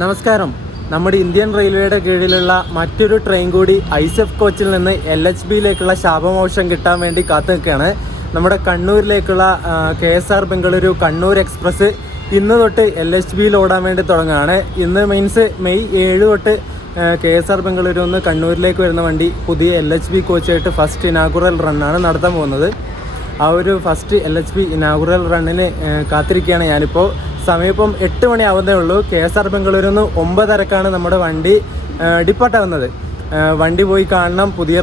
നമസ്കാരം. നമ്മുടെ ഇന്ത്യൻ റെയിൽവേയുടെ കീഴിലുള്ള മറ്റൊരു ട്രെയിൻ കൂടി ISEF കോച്ചിൽ നിന്ന് LHBയിലേക്കുള്ള ശാപമോക്ഷം കിട്ടാൻ വേണ്ടി കാത്തു നിൽക്കുകയാണ്. നമ്മുടെ കണ്ണൂരിലേക്കുള്ള KSR ബംഗളൂരു കണ്ണൂർ എക്സ്പ്രസ് ഇന്ന് തൊട്ട് LHBയിൽ ഓടാൻ വേണ്ടി തുടങ്ങുകയാണ്. ഇന്ന് മീൻസ് മെയ് 7 തൊട്ട് KSR ബംഗളൂരു നിന്ന് കണ്ണൂരിലേക്ക് വരുന്ന വണ്ടി പുതിയ LHB കോച്ചായിട്ട് ഫസ്റ്റ് ഇനാഗുറൽ റണ്ണാണ് നടത്താൻ പോകുന്നത്. ആ ഒരു ഫസ്റ്റ് LHB ഇനാഗുറൽ റണ്ണിന് കാത്തിരിക്കുകയാണ് ഞാനിപ്പോൾ. സമയം ഇപ്പം 8 മണി ആവുന്നേ ഉള്ളൂ. KSR ബംഗളൂരിൽ നിന്ന് 9:30 നമ്മുടെ വണ്ടി ഡിപ്പാർട്ടാവുന്നത്. വണ്ടി പോയി കാണണം, പുതിയ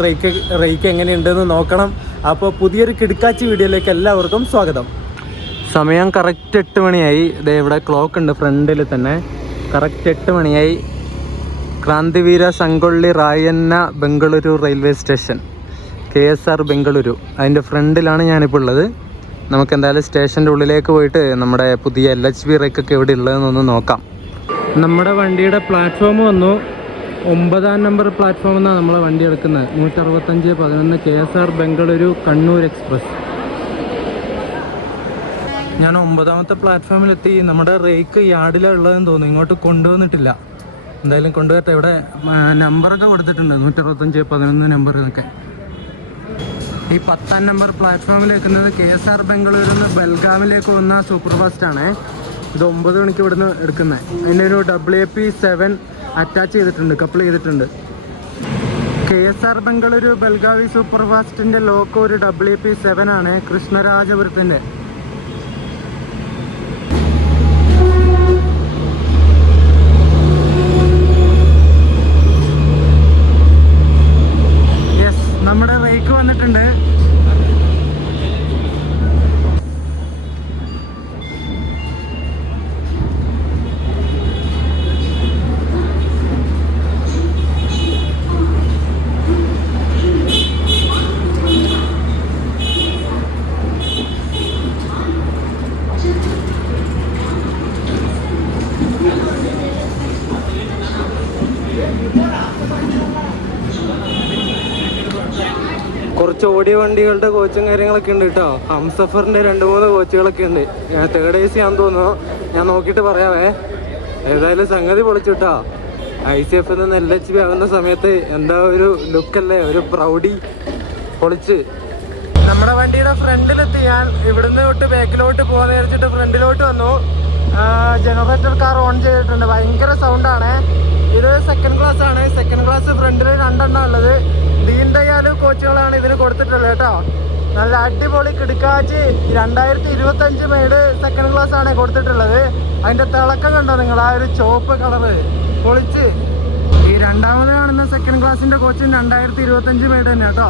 റേക്ക് എങ്ങനെയുണ്ടെന്ന് നോക്കണം. അപ്പോൾ പുതിയൊരു കിടുക്കാച്ചി വീഡിയോയിലേക്ക് എല്ലാവർക്കും സ്വാഗതം. സമയം കറക്റ്റ് 8 മണിയായി. ഇതേ ഇവിടെ ക്ലോക്ക് ഉണ്ട് ഫ്രണ്ടിൽ തന്നെ. കറക്റ്റ് 8 മണിയായി. Krantiveera Sangolli Rayanna Bengaluru railway station, KSR Bengaluru. അതിൻ്റെ ഫ്രണ്ടിലാണ് ഞാനിപ്പോൾ ഉള്ളത്. നമുക്ക് എന്തായാലും സ്റ്റേഷൻ്റെ ഉള്ളിലേക്ക് പോയിട്ട് നമ്മുടെ പുതിയ LHB റേക്കൊക്കെ എവിടെ ഉള്ളതെന്നൊന്ന് നോക്കാം. നമ്മുടെ വണ്ടിയുടെ പ്ലാറ്റ്ഫോം വന്നു. 9-ാം നമ്പർ പ്ലാറ്റ്ഫോമിൽ നിന്നാണ് നമ്മളെ വണ്ടി എടുക്കുന്നത്. 165-11 KSR ബംഗളൂരു കണ്ണൂർ എക്സ്പ്രസ്. ഞാൻ 9-ാമത്തെ പ്ലാറ്റ്ഫോമിലെത്തി. നമ്മുടെ റേക്ക് യാർഡിലാണ് ഉള്ളതെന്ന് തോന്നുന്നു. ഇങ്ങോട്ട് കൊണ്ടുവന്നിട്ടില്ല. എന്തായാലും കൊണ്ടുവരട്ടെ. ഇവിടെ നമ്പറൊക്കെ കൊടുത്തിട്ടുണ്ട്, 165-11 നമ്പർ എന്നൊക്കെ. ഈ 10-ാം നമ്പർ പ്ലാറ്റ്ഫോമിൽ വെക്കുന്നത് KSR ബംഗളൂരിൽ നിന്ന് ബൽഗാമിലേക്ക് വന്ന സൂപ്പർ ഫാസ്റ്റാണ്. ഇത് 9 മണിക്ക് ഇവിടുന്ന് എടുക്കുന്നത്. അതിൻ്റെ ഒരു WAP7 അറ്റാച്ച് ചെയ്തിട്ടുണ്ട്, കപ്പിൾ ചെയ്തിട്ടുണ്ട്. KSR ബംഗളൂരു ബൽഗാവി സൂപ്പർ ഫാസ്റ്റിൻ്റെ ലോക്കോ ഒരു WAP7 ആണ്, കൃഷ്ണരാജപുരത്തിൻ്റെ. നമ്മുടെ റേക്ക് വന്നിട്ടുണ്ട്. കുറച്ച് ഓടിയ വണ്ടികളുടെ കോച്ചും കാര്യങ്ങളൊക്കെ ഉണ്ട് കേട്ടോ. ഹംസഫറിൻ്റെ 2-3 കോച്ചുകളൊക്കെ ഉണ്ട്. 3rd AC ആണെന്ന് തോന്നുന്നു. ഞാൻ നോക്കിയിട്ട് പറയാവേ. ഏതായാലും സംഗതി പൊളിച്ചു കേട്ടോ. ICF നിന്ന് LHB ആകുന്ന സമയത്ത് എന്താ ഒരു ലുക്കല്ലേ, ഒരു പ്രൗഡി. പൊളിച്ച് നമ്മുടെ വണ്ടിയുടെ ഫ്രണ്ടിലെത്തി. ഞാൻ ഇവിടുന്ന് തൊട്ട് ബാക്കിലോട്ട് പോകാൻ വിചാരിച്ചിട്ട് ഫ്രണ്ടിലോട്ട് വന്നു. ജനറേറ്റർ കാർ ഓൺ ചെയ്തിട്ടുണ്ട്. ഭയങ്കര സൗണ്ടാണ്. ഇത് സെക്കൻഡ് ക്ലാസ് ആണ്. സെക്കൻഡ് ക്ലാസ് ഫ്രണ്ടിൽ 2 എണ്ണം ഉള്ളത്. ഡീൻ ഡയാലു കോച്ചുകളാണ് ഇതിന് കൊടുത്തിട്ടുള്ളത് കേട്ടോ. നല്ല അടിപൊളി കിടുക്കാച്ചി 2025 മെയ്ഡ് സെക്കൻഡ് ക്ലാസ് ആണ് കൊടുത്തിട്ടുള്ളത്. അതിൻ്റെ തിളക്കം കണ്ടോ നിങ്ങൾ, ആ ഒരു ചുവപ്പ് കളറ് പൊളിച്ച്. ഈ 2ാമത് കാണുന്ന സെക്കൻഡ് ക്ലാസിൻ്റെ കോച്ചും 2025 മെയ്ഡ് തന്നെ കേട്ടോ.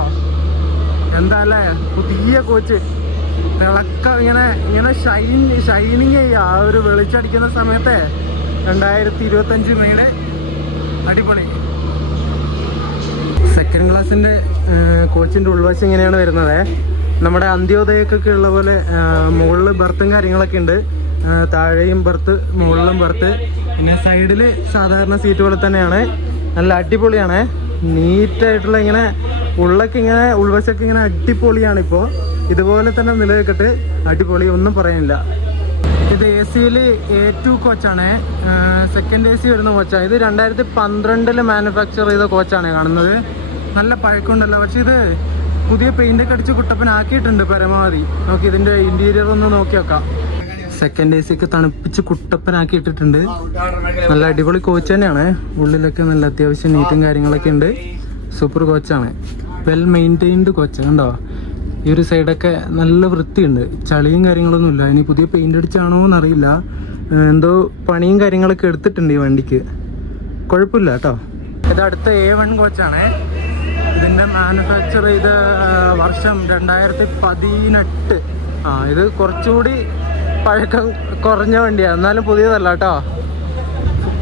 എന്താ അല്ലേ, പുതിയ കോച്ച്. തിളക്കം ഇങ്ങനെ ഷൈനിങ് ചെയ്യുക. ആ ഒരു വെളിച്ചടിക്കുന്ന സമയത്ത് 2025 മെയ്ഡ് അടിപൊളി. സെക്കൻഡ് ക്ലാസ്സിൻ്റെ കോച്ചിൻ്റെ ഉൾവശം ഇങ്ങനെയാണ് വരുന്നത്. നമ്മുടെ അന്ത്യോദയക്കൊക്കെ ഉള്ള പോലെ മുകളിൽ ബർത്തും കാര്യങ്ങളൊക്കെ ഉണ്ട്. താഴെയും ബർത്ത്, മുകളിലും ബർത്ത്. പിന്നെ സൈഡിൽ സാധാരണ സീറ്റ് പോലെ തന്നെയാണ്. നല്ല അടിപൊളിയാണ്. നീറ്റായിട്ടുള്ള ഇങ്ങനെ ഉൾവശമൊക്കെ ഇങ്ങനെ അടിപൊളിയാണ്. ഇപ്പോൾ ഇതുപോലെ തന്നെ നിലനിൽക്കട്ടെ. അടിപൊളി, ഒന്നും പറയാനില്ല. ഇത് AC-യിൽ A2 കോച്ചാണ്. സെക്കൻഡ് AC വരുന്ന കോച്ചാണ്. ഇത് 2012 മാനുഫാക്ചർ ചെയ്ത കോച്ചാണ് കാണുന്നത്. നല്ല പഴക്കമുണ്ടല്ലോ. പക്ഷെ ഇത് പുതിയ പെയിൻ്റൊക്കെ അടിച്ച് കുട്ടപ്പനാക്കിയിട്ടുണ്ട് പരമാവധി. നോക്കി ഇതിൻ്റെ ഇൻറ്റീരിയർ ഒന്ന് നോക്കി നോക്കാം. സെക്കൻഡ് AC-ക്ക് തണുപ്പിച്ച് കുട്ടപ്പനാക്കി ഇട്ടിട്ടുണ്ട്. നല്ല അടിപൊളി കോച്ച് തന്നെയാണ്. ഉള്ളിലൊക്കെ നല്ല അത്യാവശ്യം നീറ്റും കാര്യങ്ങളൊക്കെ ഉണ്ട്. സൂപ്പർ കോച്ചാണ്. വെൽ മെയിൻറ്റെയിൻഡ് കോച്ച് കണ്ടോ. ഈ ഒരു സൈഡൊക്കെ നല്ല വൃത്തിയുണ്ട്. ചളിയും കാര്യങ്ങളൊന്നുമില്ല. ഇനി പുതിയ പെയിൻ്റ് അടിച്ചാണോ എന്നറിയില്ല. എന്തോ പണിയും കാര്യങ്ങളൊക്കെ എടുത്തിട്ടുണ്ട് ഈ വണ്ടിക്ക്. കുഴപ്പമില്ല കേട്ടോ. ഇത് അടുത്ത A1 കോച്ചാണ്. ഇതിൻ്റെ മാനുഫാക്ചർ ചെയ്ത വർഷം 2018. ഇത് കുറച്ചുകൂടി പഴക്കം കുറഞ്ഞ വണ്ടിയാണ്, എന്നാലും പുതിയതല്ല കേട്ടോ.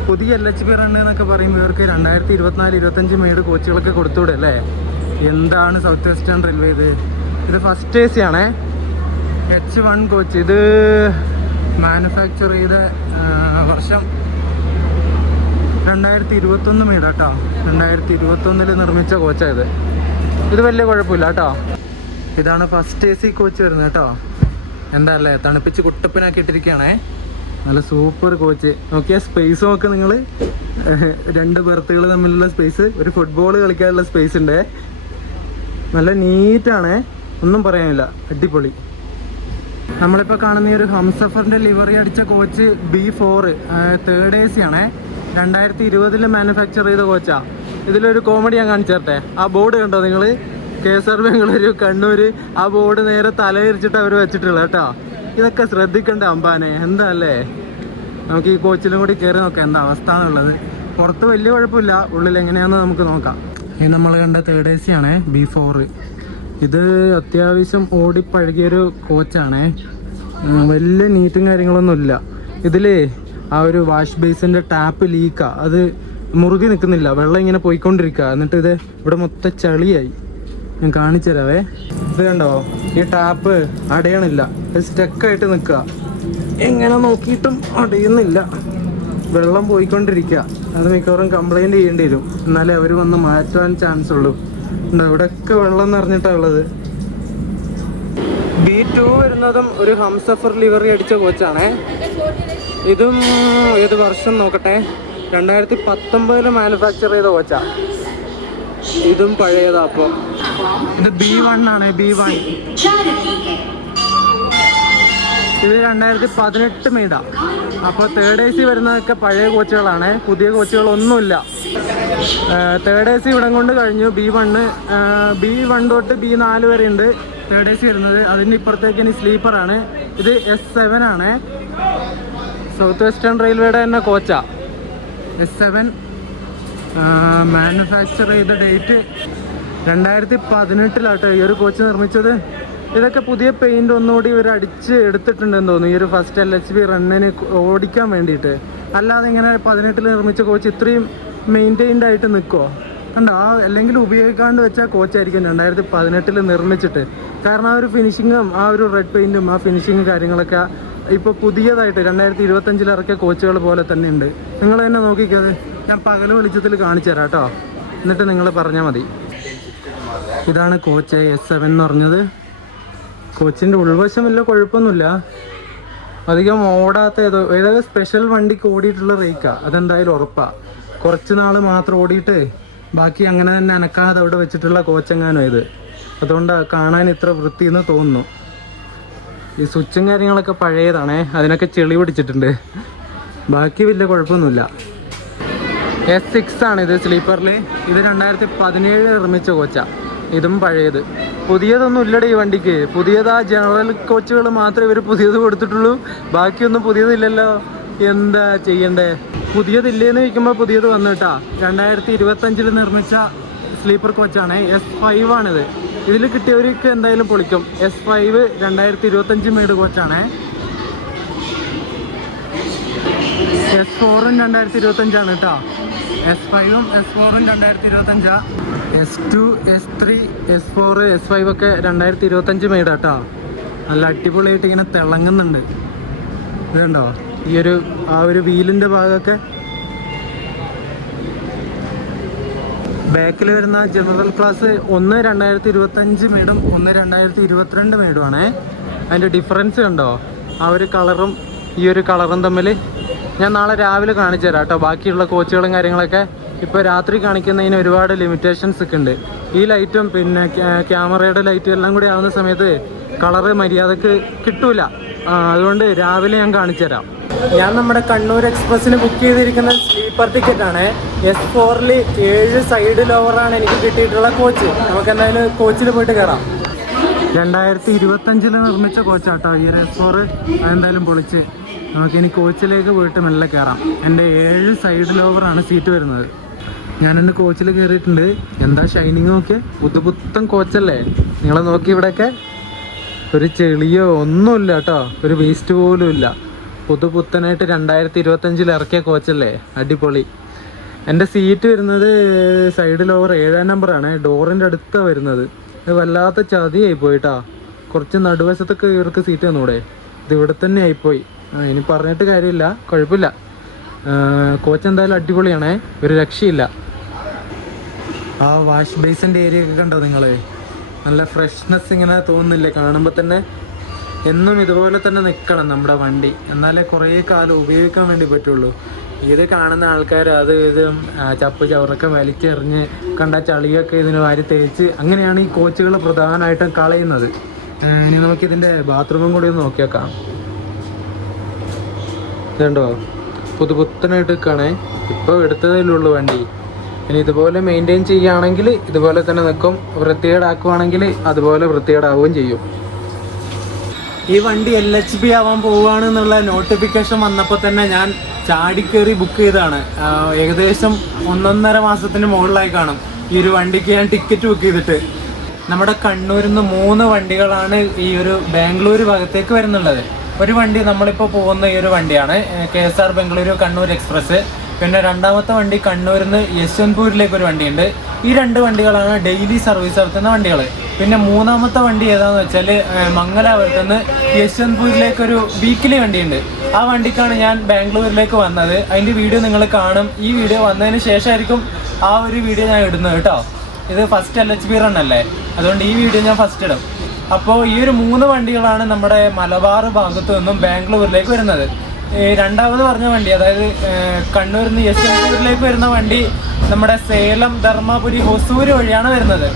പുതിയ LHB റണ്ണ് എന്നൊക്കെ പറയുമ്പോൾ ഇവർക്ക് 2024-25 മെയ്ഡ് കോച്ചുകളൊക്കെ കൊടുത്തുകൂടെ അല്ലേ. എന്താണ് സൗത്ത് വെസ്റ്റേൺ റെയിൽവേ ഇത് ഫസ്റ്റ് AC ആണ്. H1 coach. ഇത് മാനുഫാക്ചർ ചെയ്ത വർഷം 2021 മെയ്ഡ് കേട്ടോ. 2021 നിർമ്മിച്ച കോച്ചായത്. ഇത് വലിയ കുഴപ്പമില്ല കേട്ടോ. ഇതാണ് ഫസ്റ്റ് AC കോച്ച് വരുന്നത് കേട്ടോ. എന്താ അല്ലേ, തണുപ്പിച്ച് കുട്ടപ്പനാക്കി ഇട്ടിരിക്കുകയാണേ. നല്ല സൂപ്പർ കോച്ച്. നോക്കിയാൽ സ്പേസ് നോക്കുക നിങ്ങൾ, 2 ബെർത്തുകൾ തമ്മിലുള്ള സ്പേസ്, ഒരു ഫുട്ബോൾ കളിക്കാനുള്ള സ്പേസ് ഉണ്ട്. നല്ല നീറ്റാണ്, ഒന്നും പറയാനില്ല, അടിപൊളി. നമ്മളിപ്പോൾ കാണുന്ന ഈ ഒരു ഹംസഫറിൻ്റെ ലിവറി അടിച്ച കോച്ച് B4 3rd AC ആണേ. 2020 മാനുഫാക്ചർ ചെയ്ത കോച്ചാണ്. ഇതിലൊരു കോമഡി ഞാൻ കാണിച്ചു തരട്ടെ. ആ ബോർഡ് കണ്ടോ നിങ്ങൾ? KSR ബംഗളൂരു കണ്ണൂർ, ആ ബോർഡ് നേരെ തലയിരിച്ചിട്ട് അവർ വെച്ചിട്ടുള്ളത് കേട്ടോ. ഇതൊക്കെ ശ്രദ്ധിക്കണ്ടേ അമ്പാനെ, എന്താ അല്ലേ? നമുക്ക് ഈ കോച്ചിലും കൂടി കയറി നോക്കാം എന്താ അവസ്ഥ എന്നുള്ളത്. പുറത്ത് വലിയ കുഴപ്പമില്ല, ഉള്ളിൽ എങ്ങനെയാണെന്ന് നമുക്ക് നോക്കാം. ഇത് നമ്മൾ കണ്ട 3rd AC ആണേ, B4. ഇത് അത്യാവശ്യം ഓടിപ്പഴകിയൊരു കോച്ചാണേ. വലിയ നീറ്റും കാര്യങ്ങളൊന്നുമില്ല. ഇതിൽ ആ ഒരു വാഷ് ബേസിൻ്റെ ടാപ്പ് ലീക്കാണ്, അത് മുറുകി നിൽക്കുന്നില്ല, വെള്ളം ഇങ്ങനെ പോയിക്കൊണ്ടിരിക്കുക. എന്നിട്ട് ഇത് ഇവിടെ മൊത്തം ചളിയായി. ഞാൻ കാണിച്ചു തരാവേ. ഇത് കണ്ടോ, ഈ ടാപ്പ് അടയണില്ല, ഇത് സ്റ്റക്കായിട്ട് നിൽക്കുക. എങ്ങനെ നോക്കിയിട്ടും അടയുന്നില്ല, വെള്ളം പോയിക്കൊണ്ടിരിക്കുക. അത് മിക്കവാറും കംപ്ലൈൻറ്റ് ചെയ്യേണ്ടി വരും, എന്നാലേ അവർ വന്ന് മാറ്റാൻ ചാൻസ് ഉള്ളൂ. ഉണ്ടോ, ഇവിടെയൊക്കെ വെള്ളം നിറഞ്ഞിട്ടാണ് ഉള്ളത്. B2 വരുന്നതും ഒരു ഹംസഫർ ലിവറി അടിച്ച കോച്ചാണേ. ഇതും ഏത് വർഷം നോക്കട്ടെ, 2019 മാനുഫാക്ചർ ചെയ്ത കോച്ചാണ്. ഇതും പഴയതാ. അപ്പോൾ ഇത് B1 ആണ്, B1. ഇത് 2018 മെയ്ഡാ. അപ്പോൾ 3rd AC വരുന്നതൊക്കെ പഴയ കോച്ചുകളാണ്, പുതിയ കോച്ചുകളൊന്നുമില്ല. 3rd AC ഇവിടം കൊണ്ട് കഴിഞ്ഞു. B1 തൊട്ട് B4 വരെ ഉണ്ട് 3rd AC വരുന്നത്. അതിൻ്റെ ഇപ്പുറത്തേക്ക് ഇനി സ്ലീപ്പറാണ്. ഇത് S7 ആണ്, സൗത്ത് വെസ്റ്റേൺ റെയിൽവേയുടെ തന്നെ കോച്ചാ. S7 മാനുഫാക്ചർ ചെയ്ത ഡേറ്റ് 2018 ഈ ഒരു കോച്ച് നിർമ്മിച്ചത്. ഇതൊക്കെ പുതിയ പെയിൻ്റ് ഒന്നുകൂടി ഇവർ അടിച്ച് എടുത്തിട്ടുണ്ടെന്ന് തോന്നുന്നു, ഈ ഒരു ഫസ്റ്റ് LHB റണ്ണിന് ഓടിക്കാൻ വേണ്ടിയിട്ട്. അല്ലാതെ ഇങ്ങനെ 18 നിർമ്മിച്ച കോച്ച് ഇത്രയും മെയിൻറ്റെയിൻഡ് ആയിട്ട് നിൽക്കുമോ? കണ്ടോ, അല്ലെങ്കിൽ ഉപയോഗിക്കാണ്ട് വെച്ച കോച്ചായിരിക്കും 2018 നിർമ്മിച്ചിട്ട്. കാരണം ആ ഒരു ഫിനിഷിങ്ങും ആ ഒരു റെഡ് പെയിൻറ്റും ആ ഫിനിഷിങ് കാര്യങ്ങളൊക്കെ ഇപ്പോൾ പുതിയതായിട്ട് 2025 ഇറക്കിയ കോച്ചുകൾ പോലെ തന്നെ ഉണ്ട്. നിങ്ങൾ തന്നെ നോക്കിക്കത്, ഞാൻ പകൽ വെളിച്ചത്തിൽ കാണിച്ചു തരാം കേട്ടോ, എന്നിട്ട് നിങ്ങൾ പറഞ്ഞാൽ മതി. ഇതാണ് കോച്ച് S7 എന്ന് പറഞ്ഞത്. കോച്ചിൻ്റെ ഉൾവശം വലിയ കുഴപ്പമൊന്നുമില്ല, അധികം ഓടാത്ത ഏதாவது സ്പെഷ്യൽ വണ്ടിക്ക് ഓടിയിട്ടുള്ള റേക്കാണ്, അതെന്തായാലും ഉറപ്പാണ്. കുറച്ച് നാൾ മാത്രം ഓടിയിട്ട് ബാക്കി അങ്ങനെ തന്നെ അനക്കാതെ അവിടെ വെച്ചിട്ടുള്ള കോച്ചെങ്ങാനോ ഇത്. അതുകൊണ്ടാണ് കാണാൻ ഇത്ര വൃത്തിയെന്ന് തോന്നുന്നു. ഈ സ്വിച്ചും കാര്യങ്ങളൊക്കെ പഴയതാണേ, അതിനൊക്കെ ചെളി പിടിച്ചിട്ടുണ്ട്. ബാക്കി വലിയ കുഴപ്പമൊന്നുമില്ല. S6 ആണ് ഇത് സ്ലീപ്പറിൽ. ഇത് 2017 നിർമ്മിച്ച കോച്ചാണ്. ഇതും പഴയത്. പുതിയതൊന്നും ഇല്ലടേ ഈ വണ്ടിക്ക്. പുതിയതാ ജനറൽ കോച്ചുകൾ മാത്രമേ ഇവർ പുതിയത് കൊടുത്തിട്ടുള്ളൂ, ബാക്കിയൊന്നും പുതിയതില്ലല്ലോ. എന്താ ചെയ്യണ്ടേ? പുതിയതില്ലേന്ന് ചോദിക്കുമ്പോൾ പുതിയത് വന്നിട്ടാ. 2025 നിർമ്മിച്ച സ്ലീപ്പർ കോച്ചാണ്. S5 ആണിത്. ഇതിൽ കിട്ടിയവർക്ക് എന്തായാലും പൊളിക്കും. S5 2025 made കോച്ചാണ്. S4 2025 ആണ് കേട്ടോ. S5 S4 2025. S2 S3 S4 S5 ഒക്കെ 2025 മെയ്ഡാ കേട്ടോ. നല്ല അടിപൊളിയായിട്ട് ഇങ്ങനെ തിളങ്ങുന്നുണ്ട്. ഇതുണ്ടോ, ഈ ഒരു ആ ഒരു വീലിൻ്റെ ഭാഗമൊക്കെ. ബാക്കിൽ വരുന്ന ജനറൽ ക്ലാസ് ഒന്ന് 2025 മെയ്ഡും ഒന്ന് 2022 മെയ്ഡുമാണേ. അതിൻ്റെ ഡിഫറൻസ് കണ്ടോ, ആ ഒരു കളറും ഈ ഒരു കളറും തമ്മിൽ. ഞാൻ നാളെ രാവിലെ കാണിച്ചു തരാം കേട്ടോ ബാക്കിയുള്ള കോച്ചുകളും കാര്യങ്ങളൊക്കെ. ഇപ്പോൾ രാത്രി കാണിക്കുന്നതിന് ഒരുപാട് ലിമിറ്റേഷൻസ് ഒക്കെ ഉണ്ട്. ഈ ലൈറ്റും പിന്നെ ക്യാമറയുടെ ലൈറ്റും എല്ലാം കൂടി ആവുന്ന സമയത്ത് കളറ് മര്യാദക്ക് കിട്ടൂല. അതുകൊണ്ട് രാവിലെ ഞാൻ കാണിച്ചു തരാം. ഞാൻ നമ്മുടെ കണ്ണൂർ എക്സ്പ്രസ്സിന് ബുക്ക് ചെയ്തിരിക്കുന്ന സ്ലീപ്പർ ടിക്കറ്റാണ്. S4 7 സൈഡ് ലോവറാണ് എനിക്ക് കിട്ടിയിട്ടുള്ള കോച്ച്. നമുക്ക് എന്തായാലും കോച്ചിൽ പോയിട്ട് കയറാം. 2025 നിർമ്മിച്ച കോച്ചാട്ടോ ഈ ഒരു S4. അതെന്തായാലും പൊളിച്ച് നമുക്കിനി കോച്ചിലേക്ക് പോയിട്ട് മെല്ലെ കയറാം. എൻ്റെ 7 സൈഡ് ലോവറാണ് സീറ്റ് വരുന്നത്. ഞാനെൻ്റെ കോച്ചിൽ കയറിയിട്ടുണ്ട്. എന്താ ഷൈനിങ് നോക്കിയേ, പുത്തൻ കോച്ചല്ലേ. നിങ്ങളെ നോക്കി ഇവിടെയൊക്കെ ഒരു ചെളിയോ ഒന്നുമില്ല കേട്ടോ, ഒരു വേസ്റ്റ് പോലും ഇല്ല. പുത്തനായിട്ട് 2025 ഇറക്കിയ കോച്ചല്ലേ, അടിപൊളി. എൻ്റെ സീറ്റ് വരുന്നത് സൈഡ് ലോവർ 7 നമ്പറാണ്. ഡോറിൻ്റെ അടുത്താണ് വരുന്നത്. ഇത് വല്ലാത്ത ചതിയായി പോയിട്ടാ. കുറച്ച് നടുവശത്തൊക്കെ ഇവർക്ക് സീറ്റ് തന്നൂടെ, ഇത് ഇവിടെ തന്നെ ആയിപ്പോയി. ഇനി പറഞ്ഞിട്ട് കാര്യമില്ല, കുഴപ്പമില്ല. കോച്ച് എന്തായാലും അടിപൊളിയാണേ, ഒരു രക്ഷയില്ല. ആ വാഷ് ബേസിൻ്റെ ഏരിയ ഒക്കെ കണ്ടോ നിങ്ങൾ? നല്ല ഫ്രഷ്നെസ് ഇങ്ങനെ തോന്നുന്നില്ലേ കാണുമ്പോൾ തന്നെ? എന്നും ഇതുപോലെ തന്നെ നിൽക്കണം നമ്മുടെ വണ്ടി, എന്നാലേ കുറേ കാലം ഉപയോഗിക്കാൻ വേണ്ടി പറ്റുള്ളൂ. ഇത് കാണുന്ന ആൾക്കാർ അത് ഇതും ചപ്പ് ചവറൊക്കെ വലിച്ചെറിഞ്ഞ് കണ്ട ചളിയൊക്കെ ഇതിന് വാരി തേച്ച് അങ്ങനെയാണ് ഈ കോച്ചുകൾ പ്രധാനമായിട്ടും കളയുന്നത്. ഇനി നമുക്കിതിൻ്റെ ബാത്റൂമും കൂടി ഒന്ന് നോക്കിയേക്കാം. ഇതുണ്ടോ, പുതുപുത്തനായിട്ട് നിൽക്കുകയാണേ, ഇപ്പോൾ എടുത്തതിലുള്ളൂ വണ്ടി. ഇനി ഇതുപോലെ മെയിൻറ്റെയിൻ ചെയ്യുകയാണെങ്കിൽ ഇതുപോലെ തന്നെ നിൽക്കും, വൃത്തികേടാക്കുവാണെങ്കിൽ അതുപോലെ വൃത്തികേടാവുകയും ചെയ്യും. ഈ വണ്ടി LHB ആവാൻ പോവുകയാണെന്നുള്ള നോട്ടിഫിക്കേഷൻ വന്നപ്പോൾ തന്നെ ഞാൻ ചാടിക്കേറി ബുക്ക് ചെയ്തതാണ്. ഏകദേശം 1.5 മാസത്തിന് മുകളിലായി കാണും ഈ ഒരു വണ്ടിക്ക് ഞാൻ ടിക്കറ്റ് ബുക്ക് ചെയ്തിട്ട്. നമ്മുടെ കണ്ണൂരിൽ നിന്ന് 3 വണ്ടികളാണ് ഈ ഒരു ബാംഗ്ലൂർ ഭാഗത്തേക്ക് വരുന്നുള്ളത്. ഒരു വണ്ടി നമ്മളിപ്പോൾ പോകുന്ന ഈ ഒരു വണ്ടിയാണ് KSR ബംഗളൂരു കണ്ണൂർ എക്സ്പ്രസ്. പിന്നെ രണ്ടാമത്തെ വണ്ടി കണ്ണൂരിൽ നിന്ന് യശ്വന്ത്പൂരിലേക്ക് ഒരു വണ്ടിയുണ്ട്. ഈ 2 വണ്ടികളാണ് ഡെയിലി സർവീസ് നടത്തുന്ന വണ്ടികൾ. പിന്നെ മൂന്നാമത്തെ വണ്ടി ഏതാണെന്ന് വെച്ചാൽ മംഗലാപുരത്ത് നിന്ന് യശ്വന്ത്പൂരിലേക്കൊരു വീക്കിലി വണ്ടിയുണ്ട്. ആ വണ്ടിക്കാണ് ഞാൻ ബാംഗ്ലൂരിലേക്ക് വന്നത്. അതിൻ്റെ വീഡിയോ നിങ്ങൾ കാണും. ഈ വീഡിയോ വന്നതിന് ശേഷമായിരിക്കും ആ ഒരു വീഡിയോ ഞാൻ ഇടുന്നത് കേട്ടോ. ഇത് ഫസ്റ്റ് LHB റൺ അല്ലേ, അതുകൊണ്ട് ഈ വീഡിയോ ഞാൻ ഫസ്റ്റ് ഇടും. അപ്പോൾ ഈ ഒരു 3 വണ്ടികളാണ് നമ്മുടെ മലബാർ ഭാഗത്തു നിന്നും ബാംഗ്ലൂരിലേക്ക് വരുന്നത്. രണ്ടാമത് പറഞ്ഞ വണ്ടി, അതായത് കണ്ണൂരിൽ നിന്ന് യശ്വന്ത്പൂരിലേക്ക് വരുന്ന വണ്ടി നമ്മുടെ സേലം, ധർമ്മപുരി, ഹൊസൂർ വഴിയാണ് വരുന്നത്.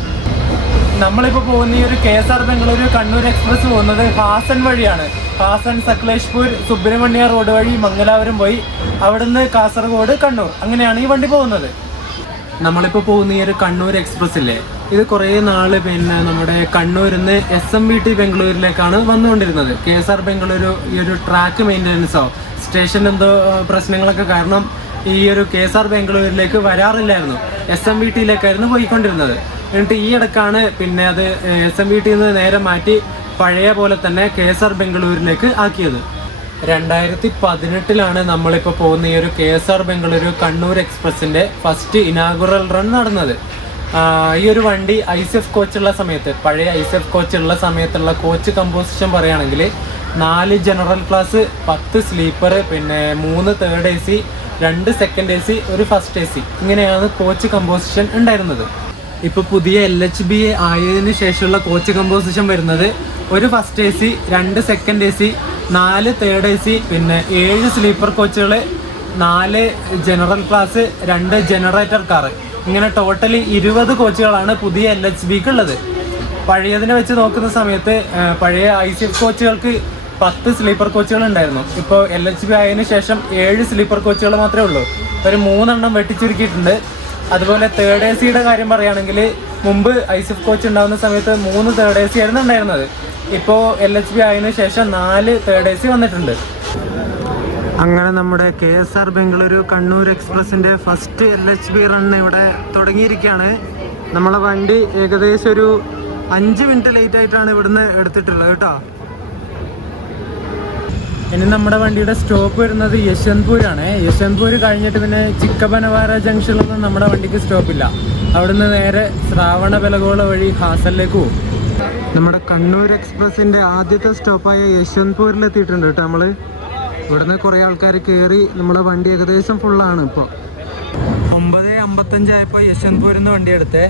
നമ്മളിപ്പോൾ പോകുന്ന ഈ ഒരു KSR ബംഗളൂരു കണ്ണൂർ എക്സ്പ്രസ് പോകുന്നത് ഹാസൻ വഴിയാണ്. ഹാസൻ, സക്ലേഷ്പൂർ, സുബ്രഹ്മണ്യ റോഡ് വഴി മംഗലാപുരം പോയി അവിടുന്ന് കാസർഗോഡ്, കണ്ണൂർ, അങ്ങനെയാണ് ഈ വണ്ടി പോകുന്നത്. നമ്മളിപ്പോൾ പോകുന്ന ഈ ഒരു കണ്ണൂർ എക്സ്പ്രസ് ഇല്ലേ, ഇത് കുറേ നാള് പിന്നെ നമ്മുടെ കണ്ണൂരിൽ നിന്ന് SMVT ബംഗളൂരിലേക്കാണ് വന്നുകൊണ്ടിരുന്നത്. KSR ബംഗളൂരു ഈ ഒരു ട്രാക്ക് മെയിൻ്റനൻസോ സ്റ്റേഷൻ എന്തോ പ്രശ്നങ്ങളൊക്കെ കാരണം ഈ ഒരു KSR ബംഗളൂരിലേക്ക് വരാറില്ലായിരുന്നു, SMVTയിലേക്കായിരുന്നു പോയിക്കൊണ്ടിരുന്നത്. എന്നിട്ട് ഈ ഇടക്കാണ് പിന്നെ അത് SMVTയിൽ നിന്ന് നേരെ മാറ്റി പഴയ പോലെ തന്നെ KSR ബംഗളൂരിലേക്ക് ആക്കിയത്. 2018 നമ്മളിപ്പോൾ പോകുന്ന ഈ ഒരു KSR ബംഗളൂരു കണ്ണൂർ എക്സ്പ്രസിൻ്റെ ഫസ്റ്റ് ഇനാഗുറൽ റൺ നടന്നത്. ഈ ഒരു വണ്ടി ICF കോച്ചുള്ള സമയത്ത്, പഴയ ICF കോച്ചുള്ള സമയത്തുള്ള കോച്ച് കമ്പോസിഷൻ പറയുകയാണെങ്കിൽ 4 ജനറൽ ക്ലാസ്, 10 സ്ലീപ്പർ, പിന്നെ 3 third AC, 2 second AC, 1 first AC, ഇങ്ങനെയാണ് കോച്ച് കമ്പോസിഷൻ ഉണ്ടായിരുന്നത്. ഇപ്പോൾ പുതിയ LHB ആയതിനു ശേഷമുള്ള കോച്ച് കമ്പോസിഷൻ വരുന്നത് 1 first AC, 2 second AC, 4 third AC, പിന്നെ 7 സ്ലീപ്പർ കോച്ചുകൾ, 4 ജനറൽ ക്ലാസ്, 2 ജനറേറ്റർ കാറ്, ഇങ്ങനെ ടോട്ടലി 20 കോച്ചുകളാണ് പുതിയ LHBക്ക് ഉള്ളത്. പഴയതിനെ വെച്ച് നോക്കുന്ന സമയത്ത് പഴയ ICF കോച്ചുകൾക്ക് 10 സ്ലീപ്പർ കോച്ചുകൾ ഉണ്ടായിരുന്നു. ഇപ്പോൾ LHB ആയതിനു ശേഷം 7 സ്ലീപ്പർ കോച്ചുകൾ മാത്രമേ ഉള്ളൂ. ഒരു 3 എണ്ണം വെട്ടിച്ചുരുക്കിയിട്ടുണ്ട്. അതുപോലെ തേർഡ് ACയുടെ കാര്യം പറയുകയാണെങ്കിൽ മുമ്പ് ICF കോച്ച് ഉണ്ടാകുന്ന സമയത്ത് 3 തേർഡ് AC ആയിരുന്നു ഉണ്ടായിരുന്നത്. ഇപ്പോൾ LHB ആയതിനു ശേഷം 4 തേർഡ് AC വന്നിട്ടുണ്ട്. അങ്ങനെ നമ്മുടെ KSR ബംഗളൂരു കണ്ണൂർ എക്സ്പ്രസിൻ്റെ ഫസ്റ്റ് LHB റൺ ഇവിടെ തുടങ്ങിയിരിക്കുകയാണ്. നമ്മളെ വണ്ടി ഏകദേശം ഒരു 5 മിനിറ്റ് ലേറ്റ് ആയിട്ടാണ് ഇവിടുന്ന് എടുത്തിട്ടുള്ളത് കേട്ടോ. ഇനി നമ്മുടെ വണ്ടിയുടെ സ്റ്റോപ്പ് വരുന്നത് യശ്വന്ത്പൂരാണ്. യശ്വന്ത്പൂർ കഴിഞ്ഞിട്ട് പിന്നെ ചിക്കബനവാര ജംഗ്ഷനിലൊന്നും നമ്മുടെ വണ്ടിക്ക് സ്റ്റോപ്പില്ല. അവിടുന്ന് നേരെ ശ്രാവണബെലഗോള വഴി ഹാസനിലേക്ക് പോകും. നമ്മുടെ കണ്ണൂർ എക്സ്പ്രസിൻ്റെ ആദ്യത്തെ സ്റ്റോപ്പായ യശ്വന്ത്പൂരിലെത്തിയിട്ടുണ്ട് കേട്ടോ. നമ്മൾ ഇവിടുന്ന് കുറേ ആൾക്കാർ കയറി, നമ്മളെ വണ്ടി ഏകദേശം ഫുള്ളാണ്. ഇപ്പോൾ 9:55 ആയപ്പോൾ യശ്വന്ത്പൂരിൽ നിന്ന് വണ്ടി എടുത്തേ.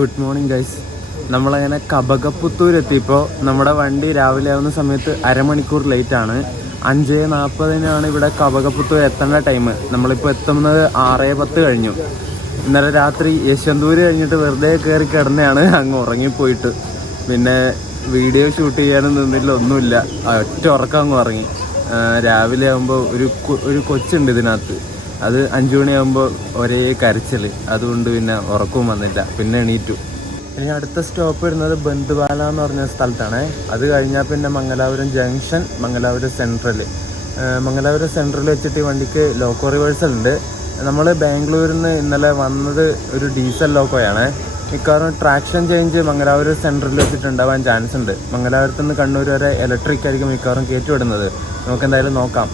Good morning guys. നമ്മളങ്ങനെ കബകപ്പുത്തൂർ എത്തിയപ്പോൾ നമ്മുടെ വണ്ടി രാവിലെ ആവുന്ന സമയത്ത് അരമണിക്കൂർ ലേറ്റാണ്. 5:40 ഇവിടെ കബകപ്പുത്തൂർ എത്തേണ്ട ടൈം. നമ്മളിപ്പോൾ എത്തുന്നത് 6:10 കഴിഞ്ഞു. ഇന്നലെ രാത്രി യശ്വന്ത്പൂർ കഴിഞ്ഞിട്ട് വെറുതെ കയറി കിടന്നെയാണ്, അങ്ങ് ഉറങ്ങിപ്പോയിട്ട്. പിന്നെ വീഡിയോ ഷൂട്ട് ചെയ്യാനും നിന്നില്ല, ഒന്നുമില്ല, ഒറ്റ ഉറക്കം അങ്ങ് ഉറങ്ങി. രാവിലെ ആകുമ്പോൾ ഒരു കൊച്ചുണ്ട് ഇതിനകത്ത്, അത് 5 മണിയാകുമ്പോൾ ഒരേ കരച്ചിൽ, അതുകൊണ്ട് പിന്നെ ഉറക്കവും വന്നില്ല, പിന്നെ എണീറ്റു. ഇനി അടുത്ത സ്റ്റോപ്പ് വരുന്നത് ബന്ധുവാല എന്ന് പറഞ്ഞ സ്ഥലത്താണ്. അത് കഴിഞ്ഞാൽ പിന്നെ Mangalapuram junction, Mangalapuram central. Mangalapuram central വെച്ചിട്ട് ഈ വണ്ടിക്ക് ലോക്കോ റിവേഴ്സൽ ഉണ്ട്. നമ്മൾ ബാംഗ്ലൂരിൽ നിന്ന് ഇന്നലെ വന്നത് ഒരു ഡീസൽ ലോക്കോയാണ്. മിക്കവാറും ട്രാക്ഷൻ ചേഞ്ച് മംഗലാപുരം സെൻറ്ററിൽ വെച്ചിട്ടുണ്ടാവാൻ ചാൻസ് ഉണ്ട്. മംഗലാപുരത്ത് നിന്ന് കണ്ണൂർ വരെ ഇലക്ട്രിക് ആയിരിക്കും മിക്കവാറും കയറ്റിവിടുന്നത്. നമുക്ക് എന്തായാലും നോക്കാം.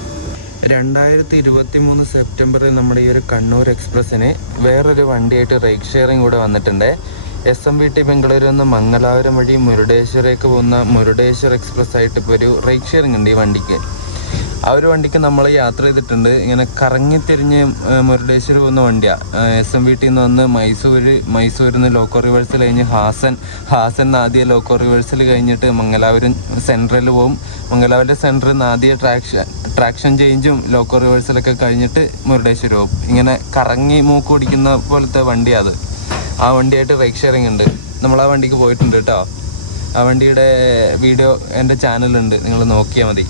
2023 സെപ്റ്റംബറിൽ നമ്മുടെ ഈ ഒരു കണ്ണൂർ എക്സ്പ്രസ്സിന് വേറൊരു വണ്ടിയായിട്ട് റൈഡ് ഷെയറിംഗ് കൂടെ വന്നിട്ടുണ്ട്. SMVT ബംഗളൂരു നിന്ന് മംഗലാപുരം വഴി മുരുടേശ്വരേക്ക് പോകുന്ന മുരുടേശ്വർ എക്സ്പ്രസ് ആയിട്ട് ഇപ്പോൾ ഒരു റൈഡ് ഷെയറിംഗ് ഉണ്ട് ഈ വണ്ടിക്ക്. ആ ഒരു വണ്ടിക്ക് നമ്മൾ യാത്ര ചെയ്തിട്ടുണ്ട്. ഇങ്ങനെ കറങ്ങിത്തിരിഞ്ഞ് മുരുടേശ്വർ പോകുന്ന വണ്ടിയാണ്. SMVT നിന്ന് വന്ന് മൈസൂരിൽ നിന്ന് ലോക്കോ റിവേഴ്സൽ കഴിഞ്ഞ് ഹാസൻ ആദ്യ ലോക്കോ റിവേഴ്സൽ കഴിഞ്ഞിട്ട് മംഗലാപുരം സെൻട്രൽ പോകും. മംഗലാപുരം സെൻട്രൽ നിന്ന് ആദ്യ ട്രാക്ഷൻ ചേഞ്ചും ലോക്കോ റിവേഴ്സലൊക്കെ കഴിഞ്ഞിട്ട് മുരുടേശ്വർ പോകും. ഇങ്ങനെ കറങ്ങി മൂക്ക് കുടിക്കുന്ന പോലത്തെ വണ്ടിയാണ് അത്. ആ വണ്ടിയായിട്ട് റൈഡ് ഷെയറിംഗ് ഉണ്ട്. നമ്മൾ ആ വണ്ടിക്ക് പോയിട്ടുണ്ട് കേട്ടോ. ആ വണ്ടിയുടെ വീഡിയോ എൻ്റെ ചാനലുണ്ട്, നിങ്ങൾ നോക്കിയാൽ മതി.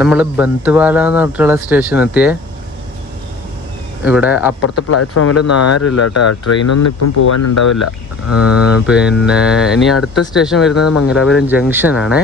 നമ്മൾ ബന്ത്വാല എന്ന് പറഞ്ഞിട്ടുള്ള സ്റ്റേഷൻ എത്തിയേ. ഇവിടെ അപ്പുറത്തെ പ്ലാറ്റ്ഫോമിലൊന്നും ആരുമില്ല കേട്ടോ. ട്രെയിനൊന്നും ഇപ്പം പോകാനുണ്ടാവില്ല. പിന്നെ ഇനി അടുത്ത സ്റ്റേഷൻ വരുന്നത് മംഗലാപുരം ജംഗ്ഷനാണേ.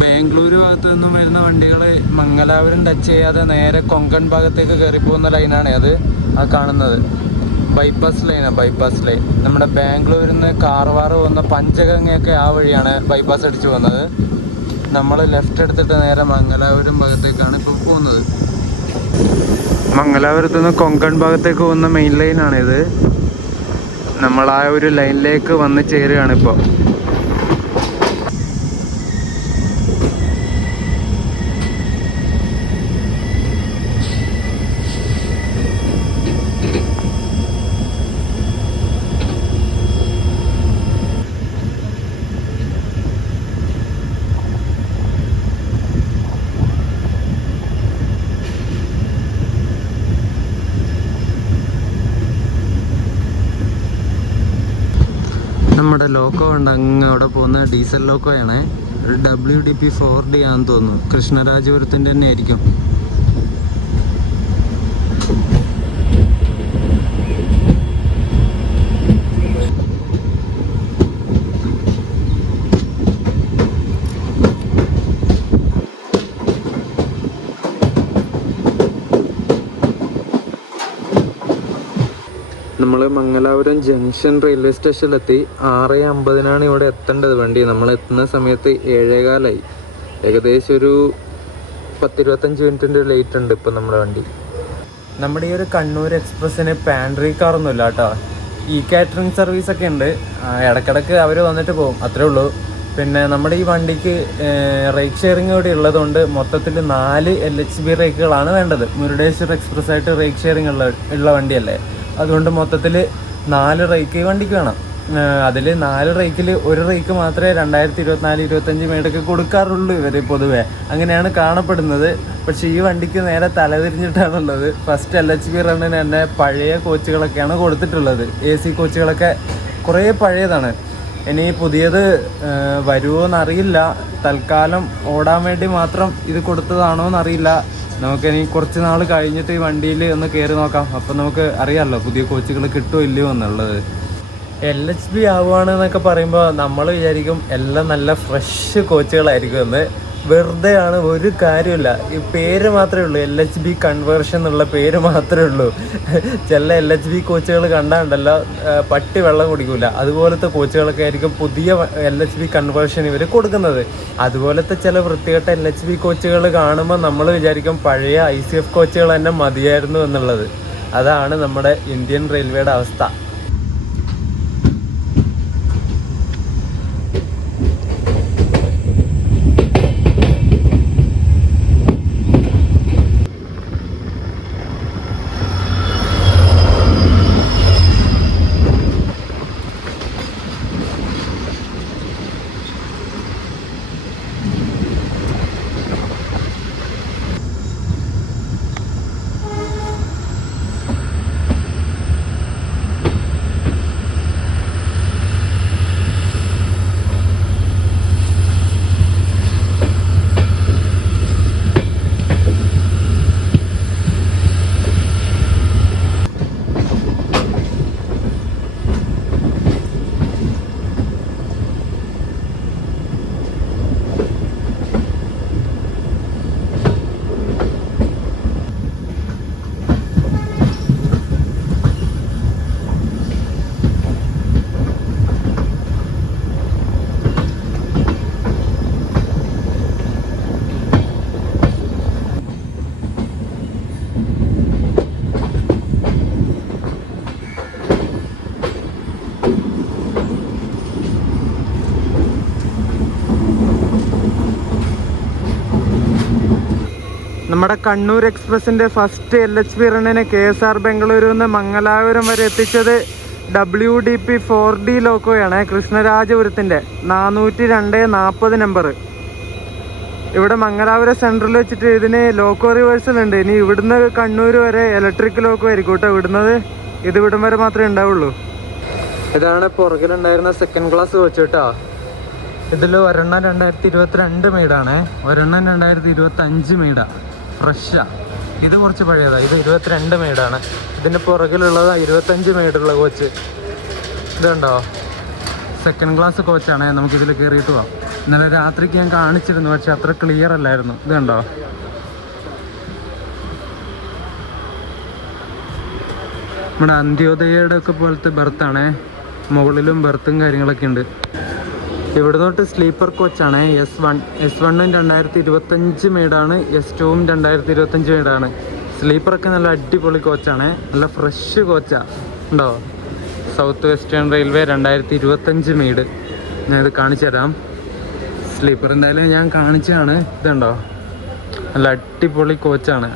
ബാംഗ്ലൂർ ഭാഗത്തു നിന്നും വരുന്ന വണ്ടികൾ മംഗലാപുരം ടച്ച് ചെയ്യാതെ നേരെ കൊങ്കൺ ഭാഗത്തേക്ക് കയറി പോകുന്ന ലൈനാണ് അത്. ആ കാണുന്നത് ബൈപ്പാസ് ലൈൻ. നമ്മുടെ ബാംഗ്ലൂരിൽ നിന്ന് കാർവാർ പോകുന്ന പഞ്ചഗംഗയൊക്കെ ആ വഴിയാണ് ബൈപ്പാസ് അടിച്ച് പോകുന്നത്. നമ്മൾ ലെഫ്റ്റ് എടുത്തിട്ട് നേരെ മംഗലാപുരം ഭാഗത്തേക്കാണ് ഇപ്പോൾ പോകുന്നത്. മംഗലാപുരത്ത് നിന്ന് കൊങ്കൺ ഭാഗത്തേക്ക് പോകുന്ന മെയിൻ ലൈനാണിത്. നമ്മൾ ആ ഒരു ലൈനിലേക്ക് വന്ന് ചേരുകയാണ് ഇപ്പോൾ. നമ്മുടെ ലോക്കോ ഉണ്ട് അങ്ങ് അവിടെ പോകുന്ന ഡീസൽ ലോക്കോയാണ്. WDP 4D ആണെന്ന് തോന്നുന്നു. കൃഷ്ണരാജപുരത്തിൻ്റെ തന്നെ ആയിരിക്കും. നമ്മൾ മംഗലാപുരം ജംഗ്ഷൻ റെയിൽവേ സ്റ്റേഷനിലെത്തി. 6:50 ഇവിടെ എത്തേണ്ടത് വണ്ടി. നമ്മൾ എത്തുന്ന സമയത്ത് 7:15 ഏകദേശം ഒരു 10-25 മിനിറ്റിൻ്റെ ലേറ്റ് ഉണ്ട് ഇപ്പം നമ്മുടെ വണ്ടി. നമ്മുടെ ഈ ഒരു കണ്ണൂർ എക്സ്പ്രസ്സിന് പാൻട്രി കാറൊന്നുമില്ല കേട്ടോ. കാറ്ററിംഗ് സർവീസൊക്കെ ഉണ്ട്. ഇടയ്ക്കിടയ്ക്ക് അവർ വന്നിട്ട് പോകും, അത്രേ ഉള്ളൂ. പിന്നെ നമ്മുടെ ഈ വണ്ടിക്ക് റൈഡ് ഷെയറിംഗ് കൂടി ഉള്ളതുകൊണ്ട് മൊത്തത്തിൽ 4 LHB റേക്കുകളാണ് വേണ്ടത്. മുരുടേശ്വർ എക്സ്പ്രസ് ആയിട്ട് റൈഡ് ഷെയറിംഗ് ഉള്ള വണ്ടിയല്ലേ, അതുകൊണ്ട് മൊത്തത്തിൽ 4 റൈക്ക് ഈ വണ്ടിക്ക് വേണം. അതിൽ 4 റേക്കിൽ 1 റേക്ക് മാത്രമേ 2024-25 മേടൊക്കെ കൊടുക്കാറുള്ളൂ ഇവർ പൊതുവെ, അങ്ങനെയാണ് കാണപ്പെടുന്നത്. പക്ഷേ ഈ വണ്ടിക്ക് നേരെ തലതിരിഞ്ഞിട്ടാണുള്ളത്. ഫസ്റ്റ് LHB റണ്ണിന് തന്നെ പഴയ കോച്ചുകളൊക്കെയാണ് കൊടുത്തിട്ടുള്ളത്. AC കോച്ചുകളൊക്കെ കുറേ പഴയതാണ്. ഇനി പുതിയത് വരുമോ എന്നറിയില്ല. തൽക്കാലം ഓടാൻ വേണ്ടി മാത്രം ഇത് കൊടുത്തതാണോ എന്നറിയില്ല. നമുക്കിനി കുറച്ച് നാൾ കഴിഞ്ഞിട്ട് ഈ വണ്ടിയിൽ ഒന്ന് കയറി നോക്കാം. അപ്പം നമുക്ക് അറിയാമല്ലോ പുതിയ കോച്ചുകൾ കിട്ടുമോ ഇല്ലയോ എന്നുള്ളത്. LHB ആവുകയാണെന്നൊക്കെ പറയുമ്പോൾ നമ്മൾ വിചാരിക്കും എല്ലാം നല്ല ഫ്രഷ് കോച്ചുകളായിരിക്കും എന്ന്. വെറുതെ ആണ്, ഒരു കാര്യമില്ല. ഈ പേര് മാത്രമേ ഉള്ളൂ, LHB കൺവേർഷൻ എന്നുള്ള പേര് മാത്രമേ ഉള്ളൂ. ചില LHB കോച്ചുകൾ കണ്ടാണ്ടല്ലോ പട്ടി വെള്ളം കുടിക്കില്ല, അതുപോലത്തെ കോച്ചുകളൊക്കെ ആയിരിക്കും പുതിയ LHB കൺവേർഷൻ ഇവർ കൊടുക്കുന്നത്. അതുപോലത്തെ ചില വൃത്തികെട്ട LHB കോച്ചുകൾ കാണുമ്പോൾ നമ്മൾ വിചാരിക്കും പഴയ ICF കോച്ചുകൾ തന്നെ മതിയായിരുന്നു എന്നുള്ളത്. അതാണ് നമ്മുടെ ഇന്ത്യൻ റെയിൽവേയുടെ അവസ്ഥ. നമ്മുടെ കണ്ണൂർ എക്സ്പ്രസിൻ്റെ ഫസ്റ്റ് LHB റണ്ണിന് KSR ബംഗളൂരു നിന്ന് മംഗലാപുരം വരെ എത്തിച്ചത് WDP 4D ലോക്കോയാണ്. കൃഷ്ണരാജപുരത്തിൻ്റെ 402-40 നമ്പർ. ഇവിടെ മംഗലാപുരം സെൻട്രൽ വെച്ചിട്ട് ഇതിന് ലോക്കോ റിവേഴ്സൽ ഉണ്ട്. ഇനി ഇവിടുന്ന് കണ്ണൂർ വരെ ഇലക്ട്രിക് ലോക്കോ ആയിരിക്കും കേട്ടോ വിടുന്നത്. ഇത് ഇവിടം വരെ മാത്രമേ ഉണ്ടാവുള്ളൂ. ഇതാണ് പുറകിലുണ്ടായിരുന്ന സെക്കൻഡ് ക്ലാസ് കോച്ച് കേട്ടോ. ഇതിൽ ഒരെണ്ണം 2022 മെയ്ഡാണ്, ഒരെണ്ണം 2025 മെയ്ഡാ. ഫ്രഷാ. ഇത് കുറച്ച് പഴയതാണ്. ഇത് 22 മെയ്ഡാണ്. ഇതിൻ്റെ പുറകിലുള്ളത് 25 മെയ്ഡുള്ള കോച്ച്. ഇതുണ്ടോ, സെക്കൻഡ് ക്ലാസ് കോച്ചാണ്. നമുക്കിതിൽ കയറിയിട്ട് പോവാം. ഇന്നലെ രാത്രിക്ക് ഞാൻ കാണിച്ചിരുന്നു, പക്ഷെ അത്ര ക്ലിയർ അല്ലായിരുന്നു. ഇതുണ്ടോ, നമ്മുടെ അന്ത്യോദയയുടെ ഒക്കെ പോലത്തെ ബർത്താണ്. മുകളിലും ബർത്തും കാര്യങ്ങളൊക്കെ ഉണ്ട്. ഇവിടെ തൊട്ട് സ്ലീപ്പർ കോച്ചാണ്. S1 2025 മെയ്ഡാണ്, S2 2025 മെയ്ഡാണ്. സ്ലീപ്പറൊക്കെ നല്ല അടിപൊളി കോച്ചാണ്, നല്ല ഫ്രഷ് കോച്ചാണ്. ഉണ്ടോ, സൗത്ത് വെസ്റ്റേൺ റെയിൽവേ 2025 മെയ്ഡ്. ഞാനിത് കാണിച്ചു തരാം. സ്ലീപ്പർ എന്തായാലും ഞാൻ കാണിച്ചതാണ്. ഇതുണ്ടോ, നല്ല അടിപൊളി കോച്ചാണ്.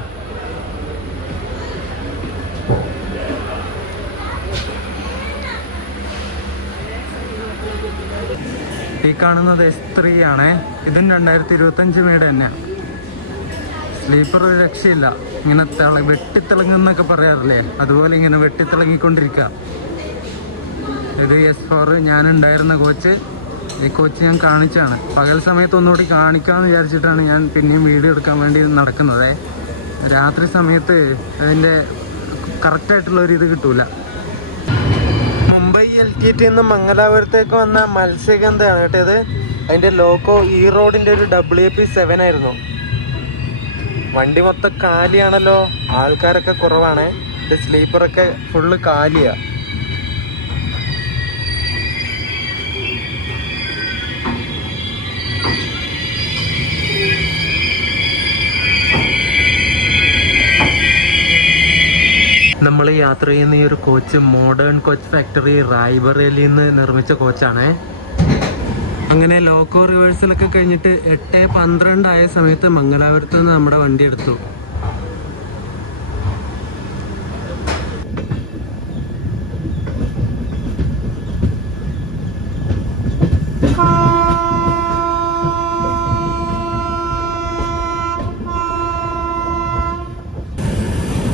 ഈ കാണുന്നത് S3 ആണ്. ഇതും 2025 മെയ്ഡ് തന്നെയാണ്. സ്ലീപ്പർ ഒരു രക്ഷയില്ല. ഇങ്ങനെ വെട്ടിത്തിളങ്ങുന്നൊക്കെ പറയാറില്ലേ, അതുപോലെ ഇങ്ങനെ വെട്ടിത്തിളങ്ങിക്കൊണ്ടിരിക്കുക. ഇത് S4 ഞാനുണ്ടായിരുന്ന കോച്ച്. ഈ കോച്ച് ഞാൻ കാണിച്ചാണ്. പകൽ സമയത്ത് ഒന്നുകൂടി കാണിക്കാമെന്ന് വിചാരിച്ചിട്ടാണ് ഞാൻ പിന്നെയും വീഡിയോ എടുക്കാൻ വേണ്ടി നടക്കുന്നത്. രാത്രി സമയത്ത് അതിൻ്റെ കറക്റ്റായിട്ടുള്ളൊരിത് കിട്ടൂല. മുംബൈ LTT നിന്ന് മംഗലാപുരത്തേക്ക് വന്ന മത്സ്യഗന്ധയാണ് കേട്ടോ ഇത്. അതിൻ്റെ ലോക്കോ ഈ റോഡിൻ്റെ ഒരു WP7 ആയിരുന്നു. വണ്ടി മൊത്തം കാലിയാണല്ലോ, ആൾക്കാരൊക്കെ കുറവാണ്. ഇത് സ്ലീപ്പറൊക്കെ ഫുള്ള് കാലിയാണ്. നമ്മൾ യാത്ര ചെയ്യുന്ന ഈ ഒരു കോച്ച് മോഡേൺ കോച്ച് ഫാക്ടറി റായ്ബറേലിയിൽ നിന്ന് നിർമ്മിച്ച കോച്ചാണ്. അങ്ങനെ ലോക്കോ റിവേഴ്സലൊക്കെ കഴിഞ്ഞിട്ട് 8:12 ആയ സമയത്ത് മംഗലാപുരത്ത് നിന്ന് നമ്മുടെ വണ്ടി എടുത്തു.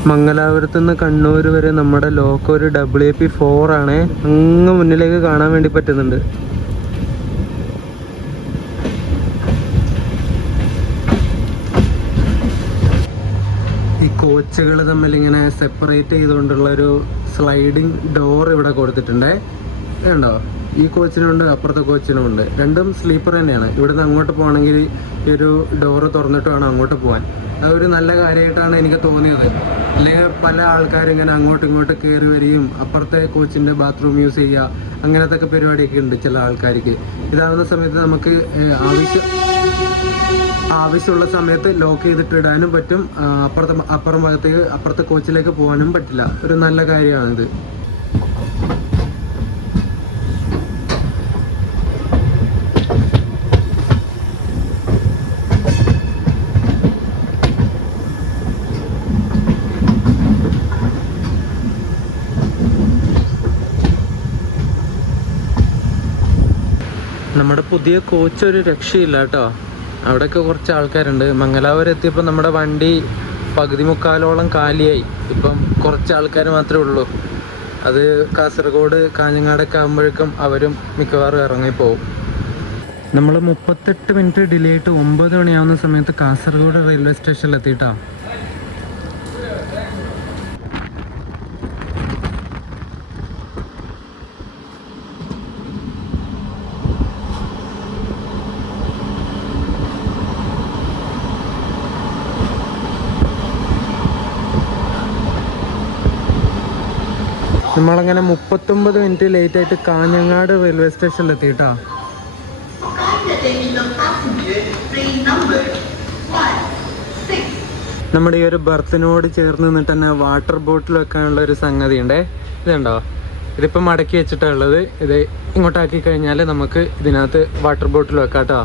മംഗലാപുരത്ത് നിന്ന് കണ്ണൂർ വരെ നമ്മുടെ ലോക്കോ ഒരു WP4 ആണ്. അങ്ങ് മുന്നിലേക്ക് കാണാൻ വേണ്ടി പറ്റുന്നുണ്ട്. ഈ കോച്ചുകൾ തമ്മിൽ ഇങ്ങനെ സെപ്പറേറ്റ് ചെയ്തുകൊണ്ടുള്ള ഒരു സ്ലൈഡിങ് ഡോർ ഇവിടെ കൊടുത്തിട്ടുണ്ട്. കണ്ടോ, ഈ കോച്ചിനുണ്ട്, അപ്പുറത്തെ കോച്ചിനുമുണ്ട്. രണ്ടും സ്ലീപ്പർ തന്നെയാണ്. ഇവിടുന്ന് അങ്ങോട്ട് പോകണമെങ്കിൽ ഈ ഒരു ഡോറ് തുറന്നിട്ട് വേണം അങ്ങോട്ട് പോകാൻ. അതൊരു നല്ല കാര്യമായിട്ടാണ് എനിക്ക് തോന്നിയത്. അല്ലെങ്കിൽ പല ആൾക്കാരും ഇങ്ങനെ അങ്ങോട്ടും ഇങ്ങോട്ട് കയറി വരികയും അപ്പുറത്തെ കോച്ചിൻ്റെ ബാത്റൂം യൂസ് ചെയ്യുക, അങ്ങനത്തെ ഒക്കെ പരിപാടിയൊക്കെ ഉണ്ട് ചില ആൾക്കാർക്ക്. ഇതാവുന്ന സമയത്ത് നമുക്ക് ആവശ്യമുള്ള സമയത്ത് ലോക്ക് ചെയ്തിട്ട് ഇടാനും പറ്റും. അപ്പുറം ഭാഗത്തേക്ക് അപ്പുറത്തെ കോച്ചിലേക്ക് പോകാനും പറ്റില്ല. ഒരു നല്ല കാര്യമാണിത്. നമ്മുടെ പുതിയ കോച്ച് ഒരു രക്ഷയില്ല കേട്ടോ. അവിടെയൊക്കെ കുറച്ച് ആൾക്കാരുണ്ട്. മംഗലാപുരം എത്തിയപ്പോൾ നമ്മുടെ വണ്ടി പകുതി മുക്കാലോളം കാലിയായി. ഇപ്പം കുറച്ച് ആൾക്കാർ മാത്രമേ ഉള്ളൂ. അത് കാസർഗോഡ് കാഞ്ഞങ്ങാടൊക്കെ ആകുമ്പോഴേക്കും അവരും മിക്കവാറും ഇറങ്ങിപ്പോവും. നമ്മൾ 38 മിനിറ്റ് ഡിലേ ആയിട്ട് 9 മണിയാവുന്ന സമയത്ത് കാസർഗോഡ് റെയിൽവേ സ്റ്റേഷനിൽ എത്തിയിട്ടാ. നമ്മളങ്ങനെ 39 മിനിറ്റ് ലേറ്റ് ആയിട്ട് കാഞ്ഞങ്ങാട് റെയിൽവേ സ്റ്റേഷനിൽ എത്തിയിട്ടാ. നമ്മുടെ ഈ ഒരു ബർത്തിനോട് ചേർന്ന് നിന്നിട്ട് തന്നെ വാട്ടർ ബോട്ടിൽ വെക്കാനുള്ള ഒരു സംഗതി ഉണ്ടേ. ഇതുണ്ടോ, ഇതിപ്പോൾ മടക്കി വെച്ചിട്ടാണ് ഉള്ളത്. ഇത് ഇങ്ങോട്ടാക്കി കഴിഞ്ഞാൽ നമുക്ക് ഇതിനകത്ത് വാട്ടർ ബോട്ടിൽ വെക്കാം കേട്ടോ.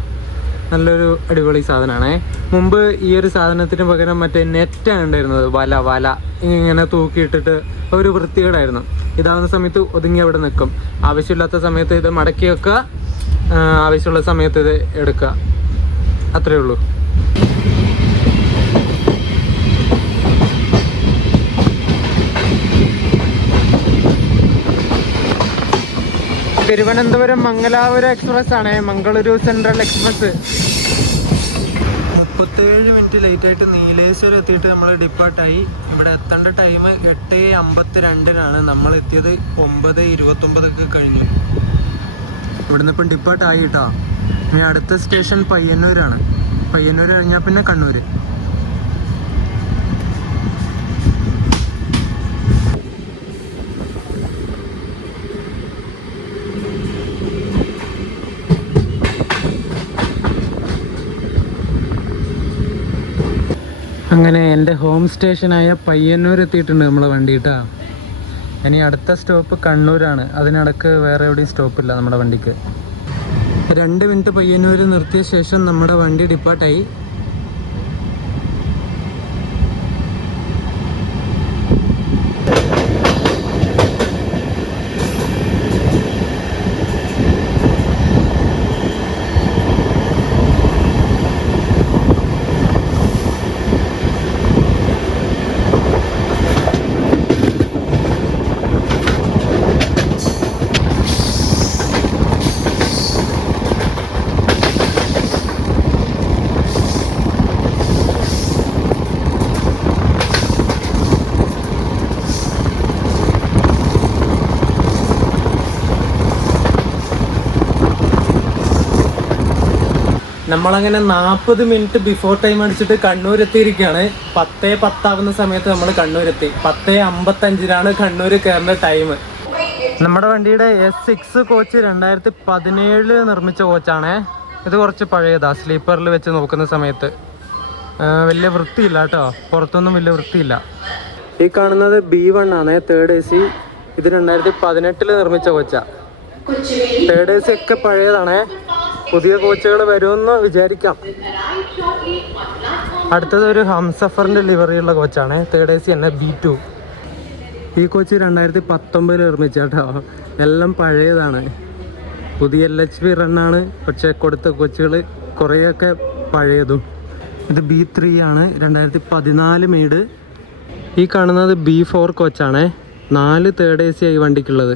നല്ലൊരു അടിപൊളി സാധനമാണേ. മുമ്പ് ഈ ഒരു സാധനത്തിന് പകരം മറ്റേ നെറ്റാണ് ഉണ്ടായിരുന്നത്. വല ഇങ്ങനെ തൂക്കിയിട്ടിട്ട് ഒരു വൃത്തികേടായിരുന്നു. ഇതാവുന്ന സമയത്ത് ഒതുങ്ങി അവിടെ നിൽക്കും. ആവശ്യമില്ലാത്ത സമയത്ത് ഇത് മടക്കി വെക്കുക, ആവശ്യമുള്ള സമയത്ത് ഇത് എടുക്കുക, അത്രയേ ഉള്ളൂ. തിരുവനന്തപുരം മംഗലാപുരം എക്സ്പ്രസ് ആണ്, Mangaluru central express. 37 minute late ആയിട്ട് നീലേശ്വരം എത്തിയിട്ട് നമ്മൾ ഡിപ്പാർട്ടായി. ഇവിടെ എത്തേണ്ട ടൈം 8:52 നമ്മൾ എത്തിയത് 9:29 കഴിഞ്ഞു. ഇവിടുന്ന് ഇപ്പം ഡിപ്പാർട്ടായി കേട്ടോ. ഇനി അടുത്ത സ്റ്റേഷൻ പയ്യന്നൂരാണ്. പയ്യന്നൂർ കഴിഞ്ഞാൽ പിന്നെ കണ്ണൂർ. അങ്ങനെ എൻ്റെ ഹോം സ്റ്റേഷനായ പയ്യന്നൂർ എത്തിയിട്ടുണ്ട് നമ്മളെ വണ്ടി കേട്ടോ. ഇനി അടുത്ത സ്റ്റോപ്പ് കണ്ണൂരാണ്. അതിനിടക്ക് വേറെ എവിടെയും സ്റ്റോപ്പില്ല നമ്മുടെ വണ്ടിക്ക്. 2 മിനിറ്റ് പയ്യന്നൂർ നിർത്തിയ ശേഷം നമ്മുടെ വണ്ടി ഡിപ്പാർട്ടായി. നമ്മളങ്ങനെ 40 മിനിറ്റ് ബിഫോർ ടൈം അടിച്ചിട്ട് കണ്ണൂർ എത്തിയിരിക്കുകയാണ്. 10:10 ആവുന്ന സമയത്ത് നമ്മൾ കണ്ണൂരെത്തി. 10:55 കണ്ണൂർ കയറേണ്ട ടൈം. നമ്മുടെ വണ്ടിയുടെ S6 കോച്ച് 2017 നിർമ്മിച്ച കോച്ചാണേ. ഇത് കുറച്ച് പഴയതാ. സ്ലീപ്പറിൽ വെച്ച് നോക്കുന്ന സമയത്ത് വലിയ വൃത്തിയില്ല കേട്ടോ. പുറത്തൊന്നും വലിയ വൃത്തിയില്ല. ഈ കാണുന്നത് B1 ആണ്, 3rd AC. ഇത് 2018 നിർമ്മിച്ച കോച്ചാ. 3rd AC ഒക്കെ പഴയതാണേ. പുതിയ കോച്ചുകൾ വരുമെന്ന് വിചാരിക്കാം. അടുത്തത് ഒരു ഹംസഫറിൻ്റെ ലിവറിയുള്ള കോച്ചാണ്. 3rd AC തന്നെ B2. ഈ കോച്ച് 2019 നിർമ്മിച്ച കേട്ടോ. എല്ലാം പഴയതാണ്. പുതിയ LHP റണ്ണാണ്, പക്ഷേ കൊടുത്ത കോച്ചുകൾ കുറേയൊക്കെ പഴയതും. ഇത് B3 ആണ്, 2014 മെയ്ഡ്. ഈ കാണുന്നത് B4 കോച്ചാണ്. 4 തേർഡ് AC ആയി വണ്ടിക്കുള്ളത്.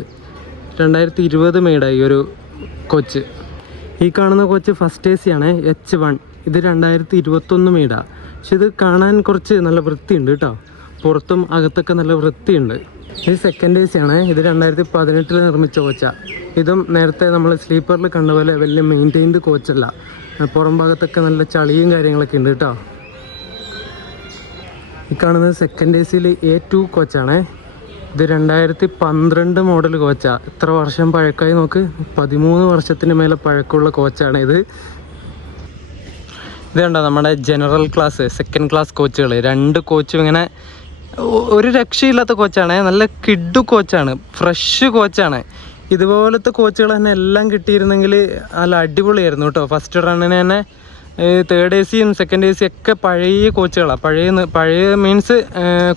2020 മെയ്ഡായി ഈ ഒരു കോച്ച്. ഈ കാണുന്ന കോച്ച് ഫസ്റ്റ് AC ആണ്, H1. ഇത് 2021 മെയ്ഡാണ്. പക്ഷെ ഇത് കാണാൻ കുറച്ച് നല്ല വൃത്തിയുണ്ട് കേട്ടോ. പുറത്തും അകത്തൊക്കെ നല്ല വൃത്തിയുണ്ട്. ഇത് സെക്കൻഡ് AC ആണ്. ഇത് 2018 നിർമ്മിച്ച കോച്ചാണ്. ഇതും നേരത്തെ നമ്മൾ സ്ലീപ്പറിൽ കണ്ട പോലെ വലിയ മെയിൻറ്റെയിൻഡ് കോച്ചല്ല. പുറം ഭാഗത്തൊക്കെ നല്ല ചളിയും കാര്യങ്ങളൊക്കെ ഉണ്ട് കേട്ടോ. ഈ കാണുന്നത് സെക്കൻഡ് ACയിൽ A2 കോച്ചാണ്. ഇത് 2012 മോഡൽ കോച്ചാണ്. എത്ര വർഷം പഴക്കമായി നോക്ക്, 13 വർഷത്തിന് മേലെ പഴക്കമുള്ള കോച്ചാണ് ഇത്. ഇത് കണ്ടോ നമ്മുടെ ജനറൽ ക്ലാസ്, സെക്കൻഡ് ക്ലാസ് കോച്ചുകൾ. 2 കോച്ചും ഇങ്ങനെ ഒരു രക്ഷയില്ലാത്ത കോച്ചാണ്. നല്ല കിഡു കോച്ചാണ്, ഫ്രഷ് കോച്ചാണ്. ഇതുപോലത്തെ കോച്ചുകൾ തന്നെ എല്ലാം കിട്ടിയിരുന്നെങ്കിൽ നല്ല അടിപൊളിയായിരുന്നു കേട്ടോ. ഫസ്റ്റ് റണ്ണിന് തന്നെ തേർഡ് ACയും സെക്കൻഡ് AC ഒക്കെ പഴയ കോച്ചുകളാണ്. പഴയ മീൻസ്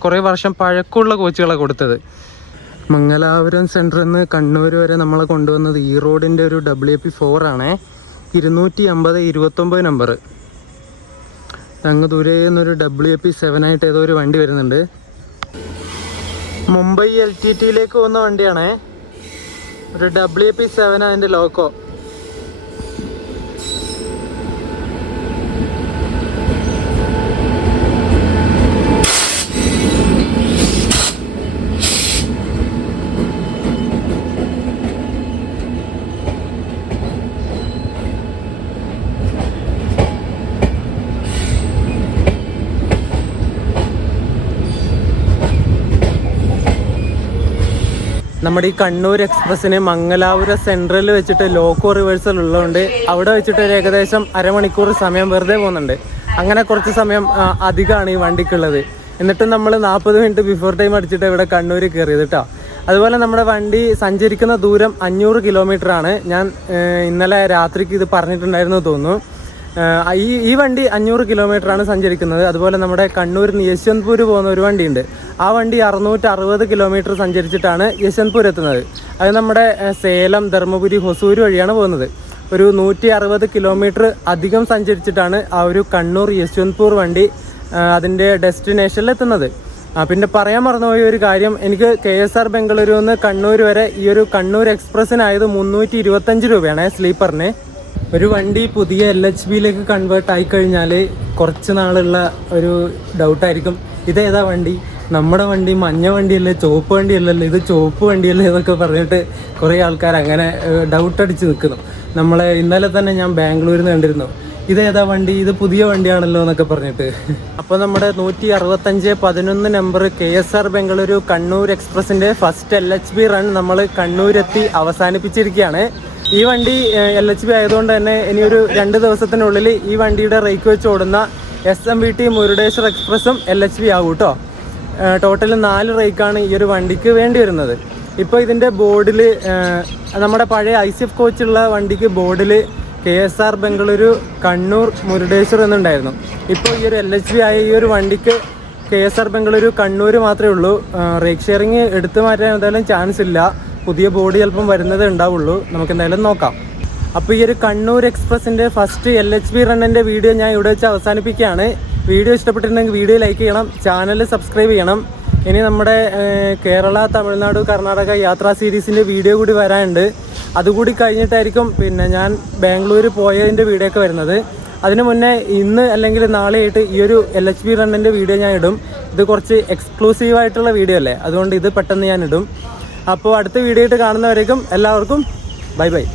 കുറേ വർഷം പഴക്കമുള്ള കോച്ചുകളാണ് കൊടുത്തത്. മംഗലാപുരം സെൻറ്ററിൽ നിന്ന് കണ്ണൂർ വരെ നമ്മളെ കൊണ്ടുവന്നത് ഈ റോഡിൻ്റെ ഒരു WP4 ആണേ. 250-29 നമ്പർ. അങ്ങ് ദൂരെ നിന്നൊരു WP7 ആയിട്ട് ഏതോ ഒരു വണ്ടി വരുന്നുണ്ട്. മുംബൈ LTTയിലേക്ക് പോകുന്ന വണ്ടിയാണേ. ഒരു WP7 അതിൻ്റെ ലോക്കോ. നമ്മുടെ ഈ കണ്ണൂർ എക്സ്പ്രസ്സിന് മംഗലാപുരം സെൻട്രലിൽ വെച്ചിട്ട് ലോക്കോ റിവേഴ്സൽ ഉള്ളതുകൊണ്ട് അവിടെ വെച്ചിട്ട് ഒരു ഏകദേശം അരമണിക്കൂർ സമയം വെറുതെ പോകുന്നുണ്ട്. അങ്ങനെ കുറച്ച് സമയം അധികമാണ് ഈ വണ്ടിക്കുള്ളത്. എന്നിട്ടും നമ്മൾ 40 മിനിറ്റ് ബിഫോർ ടൈം അടിച്ചിട്ട് ഇവിടെ കണ്ണൂർ കയറിയത് കേട്ടോ. അതുപോലെ നമ്മുടെ വണ്ടി സഞ്ചരിക്കുന്ന ദൂരം 500 കിലോമീറ്റർ ആണ്. ഞാൻ ഇന്നലെ രാത്രിക്ക് ഇത് പറഞ്ഞിട്ടുണ്ടായിരുന്നു തോന്നുന്നു. ഈ വണ്ടി 500 കിലോമീറ്റർ ആണ് സഞ്ചരിക്കുന്നത്. അതുപോലെ നമ്മുടെ കണ്ണൂരിൽ നിന്ന് യശ്വന്ത്പൂർ പോകുന്ന ഒരു വണ്ടിയുണ്ട്. ആ വണ്ടി 660 കിലോമീറ്റർ സഞ്ചരിച്ചിട്ടാണ് യശ്വന്ത്പൂർ എത്തുന്നത്. അത് നമ്മുടെ സേലം, ധർമ്മപുരി, ഹൊസൂർ വഴിയാണ് പോകുന്നത്. ഒരു 160 കിലോമീറ്റർ അധികം സഞ്ചരിച്ചിട്ടാണ് ആ ഒരു കണ്ണൂർ യശ്വന്ത്പൂർ വണ്ടി അതിൻ്റെ ഡെസ്റ്റിനേഷനിൽ എത്തുന്നത്. പിന്നെ പറയാൻ മറന്നുപോയ ഒരു കാര്യം, എനിക്ക് KSR ബംഗളൂരു നിന്ന് കണ്ണൂർ വരെ ഈ ഒരു കണ്ണൂർ എക്സ്പ്രസ്സിനായത് 325 രൂപയാണ് സ്ലീപ്പറിന്. ഒരു വണ്ടി പുതിയ LHBയിലേക്ക് കൺവേർട്ട് ആയിക്കഴിഞ്ഞാൽ കുറച്ച് നാളുള്ള ഒരു ഡൗട്ടായിരിക്കും, ഇതേതാ വണ്ടി, നമ്മുടെ വണ്ടി മഞ്ഞ വണ്ടിയല്ലേ, ചുവപ്പ് വണ്ടിയല്ലല്ലോ, ഇത് ചുവപ്പ് വണ്ടിയല്ലേ എന്നൊക്കെ പറഞ്ഞിട്ട് കുറേ ആൾക്കാർ അങ്ങനെ ഡൗട്ട് അടിച്ച് നിൽക്കുന്നു. നമ്മളെ ഇന്നലെ തന്നെ ഞാൻ ബാംഗ്ലൂരിൽ നിന്ന് കണ്ടിരുന്നു, ഇതേതാ വണ്ടി, ഇത് പുതിയ വണ്ടിയാണല്ലോ എന്നൊക്കെ പറഞ്ഞിട്ട്. അപ്പോൾ നമ്മുടെ 165-11 നമ്പർ KSR ബംഗളൂരു കണ്ണൂർ എക്സ്പ്രസിൻ്റെ ഫസ്റ്റ് LHB റൺ നമ്മൾ കണ്ണൂരെത്തി അവസാനിപ്പിച്ചിരിക്കുകയാണ്. ഈ വണ്ടി LHB ആയതുകൊണ്ട് തന്നെ ഇനിയൊരു 2 ദിവസത്തിനുള്ളിൽ ഈ വണ്ടിയുടെ റേക്ക് വെച്ച് ഓടുന്ന SMVT മുരുടേശ്വർ എക്സ്പ്രസും LHB ആവും കേട്ടോ. ടോട്ടൽ 4 റേക്കാണ് ഈ ഒരു വണ്ടിക്ക് വേണ്ടി വരുന്നത്. ഇപ്പോൾ ഇതിൻ്റെ ബോർഡിൽ നമ്മുടെ പഴയ ICF കോച്ചുള്ള വണ്ടിക്ക് ബോർഡിൽ KSR ബംഗളൂരു കണ്ണൂർ മുരുടേശ്വർ എന്നുണ്ടായിരുന്നു. ഇപ്പോൾ ഈ ഒരു LHB ആയ ഈ ഒരു വണ്ടിക്ക് KSR ബംഗളൂരു കണ്ണൂർ മാത്രമേ ഉള്ളൂ. റേക്ക് ഷെയറിങ് എടുത്തു മാറ്റാൻ എന്തായാലും ചാൻസ് ഇല്ല. പുതിയ ബോർഡ് ചിലപ്പം വരുന്നതേ ഉണ്ടാവുള്ളൂ. നമുക്ക് എന്തായാലും നോക്കാം. അപ്പോൾ ഈ ഒരു കണ്ണൂർ എക്സ്പ്രസിൻ്റെ ഫസ്റ്റ് LHB റണ്ണിൻ്റെ വീഡിയോ ഞാൻ ഇവിടെ വെച്ച് അവസാനിപ്പിക്കുകയാണ്. വീഡിയോ ഇഷ്ടപ്പെട്ടിട്ടുണ്ടെങ്കിൽ വീഡിയോ ലൈക്ക് ചെയ്യണം, ചാനൽ സബ്സ്ക്രൈബ് ചെയ്യണം. ഇനി നമ്മുടെ കേരള, തമിഴ്നാട്, കർണാടക യാത്രാ സീരീസിൻ്റെ വീഡിയോ കൂടി വരാനുണ്ട്. അതുകൂടി കഴിഞ്ഞിട്ടായിരിക്കും പിന്നെ ഞാൻ ബാംഗ്ലൂർ പോയതിൻ്റെ വീഡിയോ ഒക്കെ വരുന്നത്. അതിന് മുന്നേ ഇന്ന് അല്ലെങ്കിൽ നാളെ ആയിട്ട് ഈ ഒരു LHB റണ്ണിൻ്റെ വീഡിയോ ഞാൻ ഇടും. ഇത് കുറച്ച് എക്സ്ക്ലൂസീവായിട്ടുള്ള വീഡിയോ അല്ലേ, അതുകൊണ്ട് ഇത് പെട്ടെന്ന് ഞാൻ ഇടും. അപ്പോൾ അടുത്ത വീഡിയോ ആയിട്ട് കാണുന്നവരേക്കും എല്ലാവർക്കും ബൈ ബൈ.